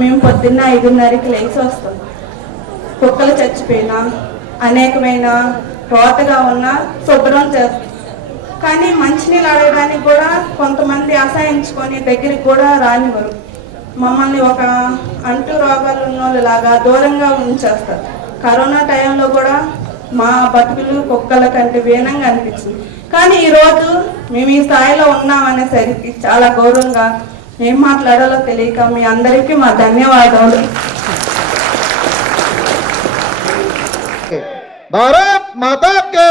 మేము పొద్దున్న 5:30కి లేచి వస్తాం. కుక్కలు చచ్చిపోయినా, అనేకమైన రోతగా ఉన్న శుభ్రం చేస్తాం. కానీ మంచినీళ్ళు అడగడానికి కూడా కొంతమంది అసహించుకొని దగ్గరికి కూడా రానివ్వరు. మమ్మల్ని ఒక అంటు రోగాలు ఉన్న వాళ్ళలాగా దూరంగా ఉంచేస్తారు. కరోనా టైంలో కూడా మా బతుకులు కుక్కల కంటే వీనంగా అనిపించింది. కానీ ఈరోజు మేము ఈ స్థాయిలో ఉన్నామనేసరికి చాలా గౌరవంగా ఏం మాట్లాడాలో తెలియక మీ అందరికీ మా ధన్యవాదాలు. భారత్ మాతా కే